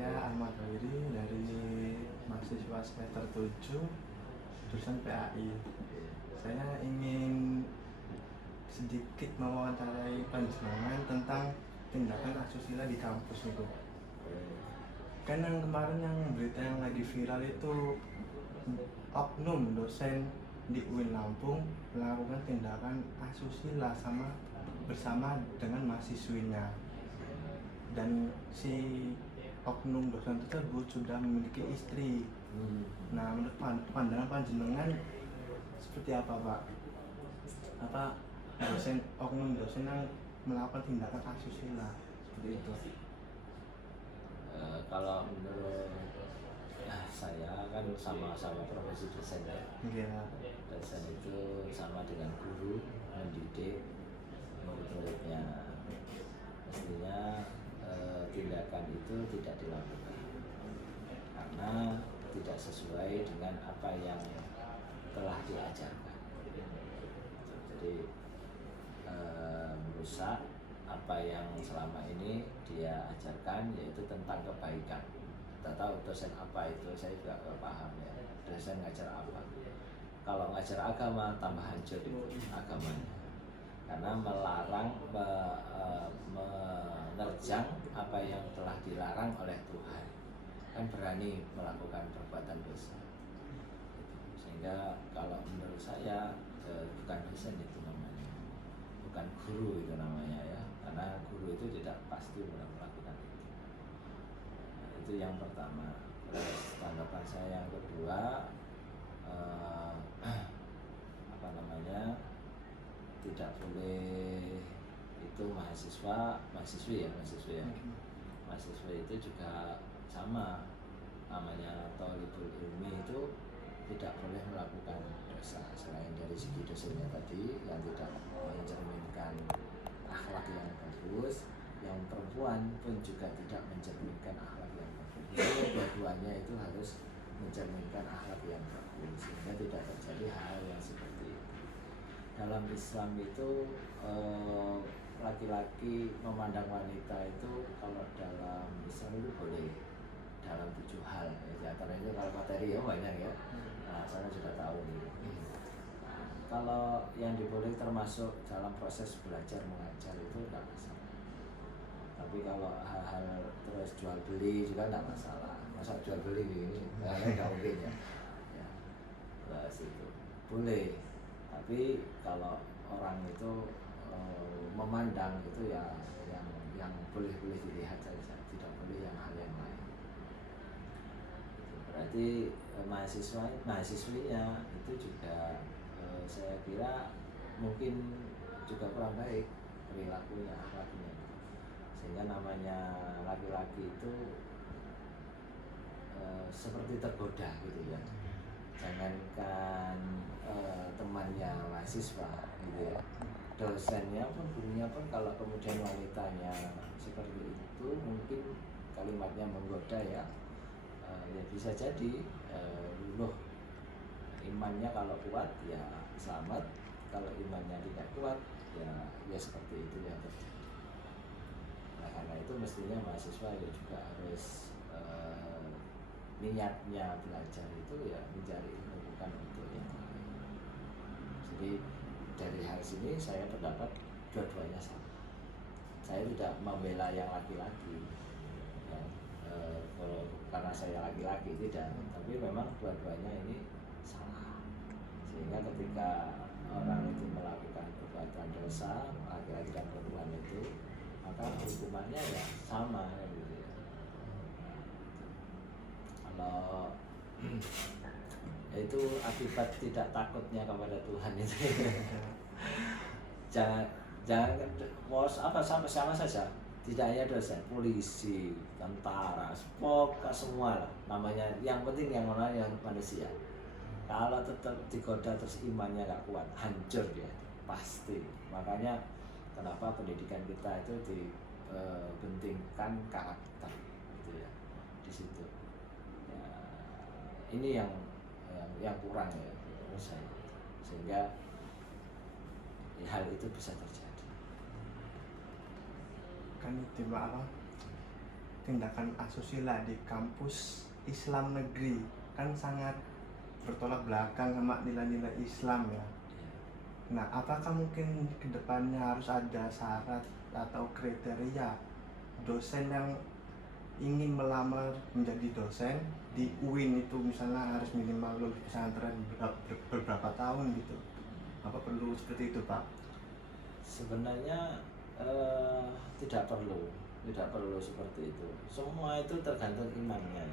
Saya Ahmad Khairi dari mahasiswa semester 7 jurusan PAI. Saya ingin sedikit mewawancarai panjenengan tentang tindakan asusila di kampus itu. Kan yang kemarin yang berita yang lagi viral itu oknum dosen di UIN Lampung melakukan tindakan asusila bersama dengan mahasiswinya, dan si oknum dosen tersebut sudah memiliki istri. Nah, menurut pandangan panjenengan seperti apa, Pak? Apa oknum dosen yang melakukan tindakan asusila seperti itu? Kalau menurut saya kan sama-sama profesi dosen ya. Iya. Dosen itu sama dengan guru, mendidik murid-muridnya. Mestinya tindakan itu tidak dilakukan karena tidak sesuai dengan apa yang telah diajarkan. Jadi merusak apa yang selama ini dia ajarkan, yaitu tentang kebaikan. Kita tahu dosen apa itu, saya juga gak paham ya. Dosen ngajar apa? Kalau ngajar agama tambah hancur itu agamanya, karena melarang menerjang apa yang telah dilarang oleh Tuhan, kan berani melakukan perbuatan dosa. Sehingga kalau menurut saya bukan dosen itu namanya, bukan guru itu namanya ya, karena guru itu tidak pasti melakukan itu. Nah, itu yang pertama. Terus tanggapan saya yang kedua, tidak boleh itu mahasiswi ya, mahasiswa itu juga sama, namanya thalibul ilmi itu tidak boleh melakukan dosa. Selain dari segi dosennya tadi yang tidak mencerminkan akhlak yang bagus, yang perempuan pun juga tidak mencerminkan akhlak yang bagus. Dua-duanya itu harus mencerminkan akhlak yang bagus sehingga tidak terjadi hal yang seperti itu. Dalam Islam itu laki-laki memandang wanita itu kalau dalam Islam itu boleh dalam 7 hal ya. Di antaranya kalau materi ya banyak ya. Nah, saya sudah tahu nih. Nah, kalau yang diboleh termasuk dalam proses belajar mengajar itu tidak masalah. Tapi kalau hal-hal terus jual beli juga tidak masalah. Masa jual beli ini nggak mungkin ya. Ya, bahas itu boleh. Tapi kalau orang itu memandang itu ya yang boleh dilihat saja, tidak boleh yang hal yang lain. Berarti mahasiswinya itu juga saya kira mungkin juga kurang baik perilakunya, akhlaknya. Sehingga namanya laki-laki itu seperti tergoda gitu ya. Jangankan temannya mahasiswa gitu ya, dosennya pun, gurunya pun, kalau kemudian wanitanya seperti itu mungkin kalimatnya menggoda ya, ya bisa jadi loh, imannya kalau kuat ya selamat, kalau imannya tidak kuat ya seperti itu yang terjadi. Nah, karena itu mestinya mahasiswa ya juga harus niatnya belajar itu ya mencari ilmu, bukan untuk yang lain. Jadi dari hal sini saya pendapat dua-duanya sama. Saya tidak membela yang laki-laki ya, karena saya laki-laki tidak, tapi memang dua-duanya ini salah. Sehingga ketika orang itu melakukan perbuatan dosa, laki-laki dan perempuan itu, maka hukumannya ya sama gitu ya. Kalau itu akibat tidak takutnya kepada Tuhan itu. jangan sama saja, tidak hanya dosen, polisi, tentara, pokoknya semua lah namanya, yang penting yang manusia. Kalau tetap digoda terus imannya nggak kuat, hancur dia pasti. Makanya kenapa pendidikan kita itu dipentingkan karakter gitu ya, di situ ya, ini yang kurang ya menurut saya, sehingga hal itu bisa terjadi. Kan itu apa, tindakan asusila di kampus Islam negeri kan sangat bertolak belakang sama nilai-nilai Islam ya. Nah, apakah mungkin kedepannya harus ada syarat atau kriteria dosen yang ingin melamar menjadi dosen di UIN itu misalnya harus minimal lulus pesantren beberapa tahun gitu? Apa perlu seperti itu, Pak? Sebenarnya tidak perlu seperti itu. Semua itu tergantung imannya.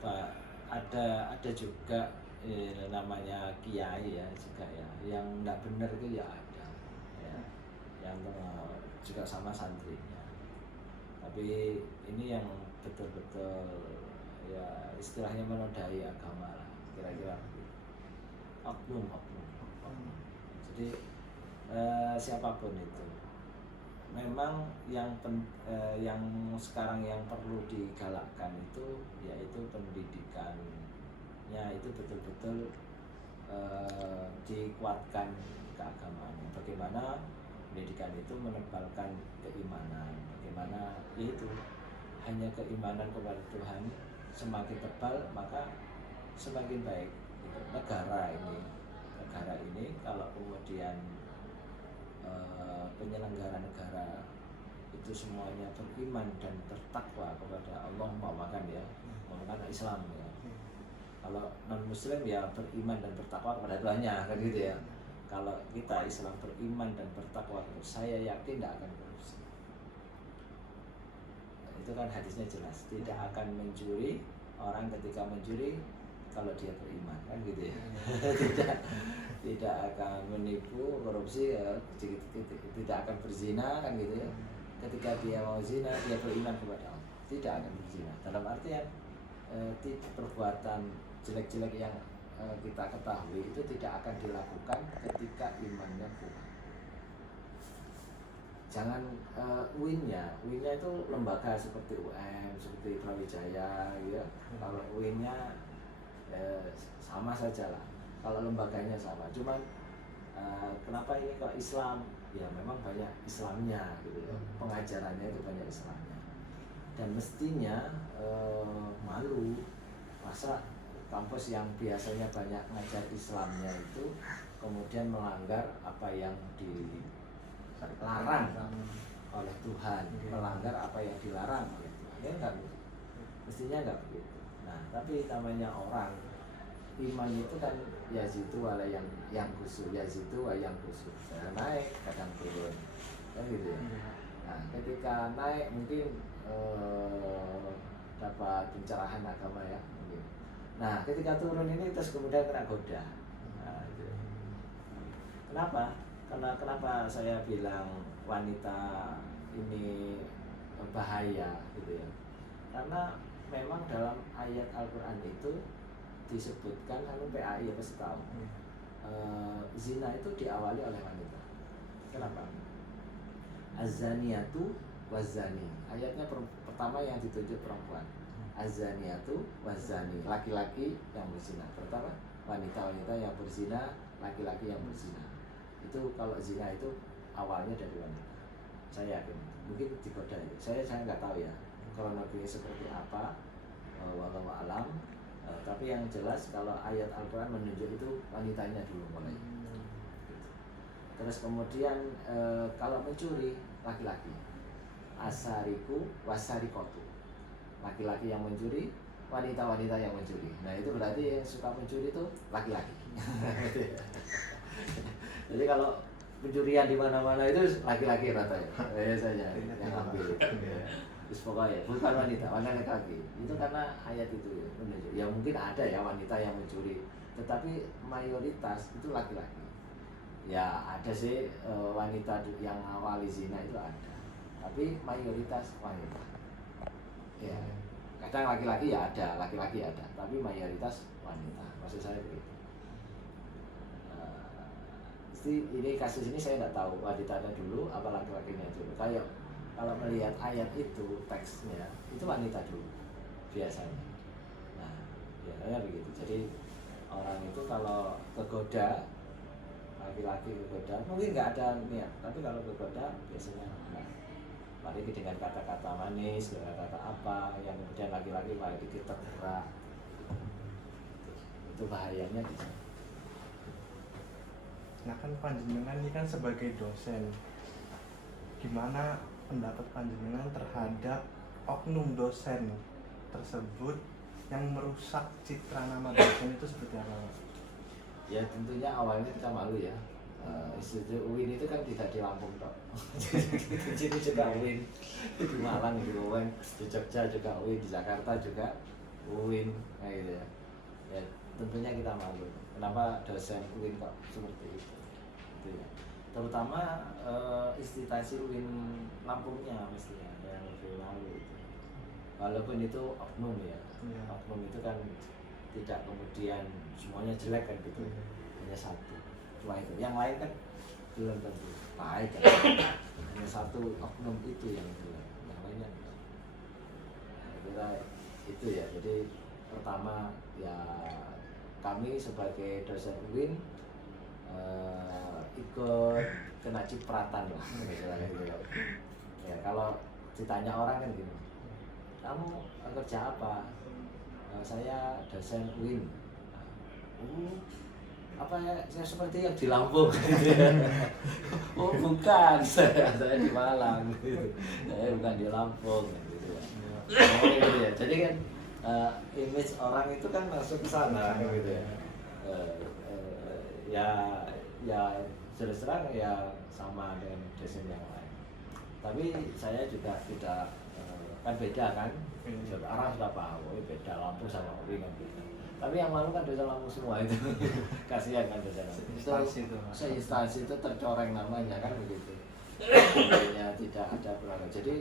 Pak, ada juga namanya kiai ya juga ya, yang tidak benar itu ya ada, ya, yang juga sama santrinya. Tapi ini yang betul-betul ya istilahnya menodai agama lah, kira-kira begitu. Oknum. Jadi siapapun itu, memang yang sekarang yang perlu digalakkan itu yaitu pendidikannya itu betul-betul dikuatkan keagamaan. Bagaimana pendidikan itu menebalkan keimanan, bagaimana itu hanya keimanan kepada Tuhan semakin tebal maka semakin baik. Negara ini kalau kemudian penyelenggara negara itu semuanya beriman dan bertakwa kepada Allah, umpamakan Islam ya. Kalau non Muslim ya beriman dan bertakwa kepada Tuhannya kan gitu ya. Kalau kita Islam beriman dan bertakwa, saya yakin tidak akan korupsi. Itu kan hadisnya jelas, tidak akan mencuri. Orang ketika mencuri kalau dia beriman kan gitu ya. tidak akan menipu, korupsi ya, tidak akan berzina kan gitu ya. Ketika dia mau zina, dia beriman kepada Allah, tidak akan berzina. Dalam artian perbuatan jelek-jelek yang kita ketahui itu tidak akan dilakukan ketika imannya kuat. Jangan UIN-nya itu lembaga seperti UM, seperti Brawijaya ya. Kalau UIN-nya sama saja lah, kalau lembaganya sama. Cuman kenapa ini kok Islam? Ya memang banyak Islamnya gitu ya. Pengajarannya itu banyak Islamnya. Dan mestinya malu masa kampus yang biasanya banyak ngajar Islamnya itu kemudian melanggar apa yang dilarang oleh Tuhan, melanggar apa yang dilarang oleh Tuhan. Ya enggak begitu. Mestinya enggak begitu. Nah, tapi namanya orang iman itu kan yazitu wala yang kusur, yazitu wa yang kusur. Kadang naik, kadang turun. Kan gitu ya. Nah, ketika naik mungkin dapat pencerahan agama ya mungkin. Nah, ketika turun ini terus kemudian kena goda. Nah, itu. Kenapa saya bilang wanita ini bahaya gitu ya? Karena memang dalam ayat Al-Quran itu disebutkan PAI apa setahu zina itu diawali oleh wanita. Kenapa? Az-zaniyatu waz-zani. Ayatnya pertama yang ditunjuk perempuan. Az-zaniyatu waz-zani, laki-laki yang berzina. Pertama wanita yang berzina, laki-laki yang berzina. Itu kalau zina itu awalnya dari wanita. Saya yakin. Mungkin digoda itu. Saya nggak tahu ya kronologinya seperti apa. Wallahu alam. Tapi yang jelas kalau ayat Al-Quran menunjuk itu wanitanya dulu mulai. Terus kemudian kalau mencuri laki-laki, asariku wasarikotu, laki-laki yang mencuri, wanita-wanita yang mencuri. Nah itu berarti yang suka mencuri itu laki-laki. Jadi kalau pencurian di mana-mana itu laki-laki ratanya, biasanya yang ambil. Terus pokoknya bukan wanita laki-laki. Itu karena ayat itu ya menunjuk. Ya mungkin ada ya wanita yang mencuri, tetapi mayoritas itu laki-laki. Ya ada sih wanita yang awali zina itu ada, tapi mayoritas wanita. Ya kadang laki-laki ya ada, tapi mayoritas wanita. Maksud saya begitu. Ini kasus ini saya nggak tahu wanitanya dulu apa laki-lakinya dulu. Kalau melihat ayat itu teksnya itu wanita dulu biasanya. Nah biasanya begitu. Jadi orang itu kalau kegoda, laki-laki kegoda mungkin nggak ada niat, tapi kalau kegoda biasanya enggak. apalagi dengan kata-kata manis, dengan kata apa yang kemudian laki-laki malah dikit tergerak. Itu bahayanya di sana. Nah kan panjenengan ini kan sebagai dosen, gimana pendapat panjenengan terhadap oknum dosen tersebut yang merusak citra nama dosen itu seperti apa, Pak? Ya tentunya awalnya kita malu ya. Institut UIN itu kan tidak di Lampung toh. Di sini juga UIN, di Malang, di UIN, di Jogja juga UIN, di Jakarta juga UIN, kayak gitu ya. Ya tentunya kita malu. Kenapa dosen UIN kok seperti itu? Gitu ya. Terutama institusi UIN Lampungnya mestinya yang lebih malu itu. Walaupun itu oknum ya, oknum itu kan tidak kemudian semuanya jelek kan gitu, hanya satu. Cuma itu, yang lain kan belum tentu baik kan. Hanya satu oknum itu yang jelek, yang lainnya enggak. Saya kira itu ya. Jadi pertama ya kami sebagai dosen UIN ikut kena cipratan lah gitu. Ya kalau ditanya orang kan gini, kamu kerja apa? Saya dosen UIN. Apa ya, saya seperti yang di Lampung gitu ya. Oh bukan, saya di Malang gitu. Saya bukan di Lampung gitu ya. Gitu ya. Jadi kan image orang itu kan masuk ke sana gitu ya. Ya terus terang ya sama dengan dosen yang lain. Tapi saya juga tidak kan beda kan. Orang sudah paham, oh beda Lampung sama UIN kan beda. Tapi yang malu kan dosen Lampung semua itu. Kasihan kan dosen Lampung. Seinstansi itu tercoreng namanya kan begitu. Sebenarnya tidak ada perangkat. Jadi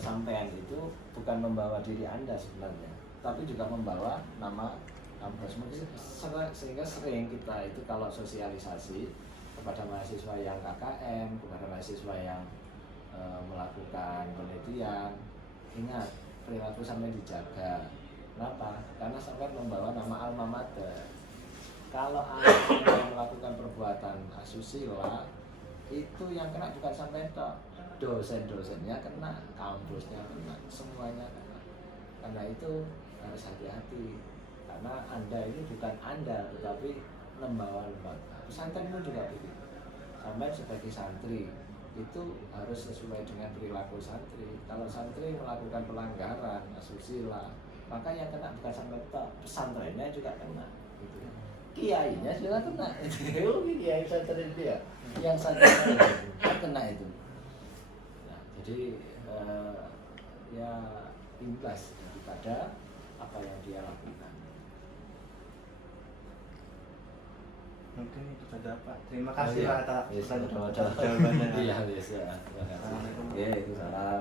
sampean itu bukan membawa diri Anda sebenarnya, tapi juga membawa nama kampus. Sehingga sering kita itu kalau sosialisasi kepada mahasiswa yang KKM, kepada mahasiswa yang melakukan penelitian, ingat perilaku sampai dijaga. Kenapa? Karena sampai membawa nama alma mater. Kalau Anda melakukan perbuatan asusila, itu yang kena bukan sampai toh, dosen-dosennya kena, kampusnya kena, semuanya kena. Karena itu harus hati-hati. Karena Anda ini bukan Anda, tetapi lembaga. Pesantren pun juga begitu. Sampai sebagai santri itu harus sesuai dengan perilaku santri. Kalau santri melakukan pelanggaran asusila, maka yang kena bukan sampai pesantrennya juga kena gitu. Kiainya juga kena itu. Kiai pesantren dia yang santri kena itu. Nah, jadi ya imbas daripada apa yang dia lakukan. Mungkin itu saja, Pak. Terima kasih Pak atas jawabannya. jawabannya. Iya, biasa. Terima kasih. Oke, itu salam.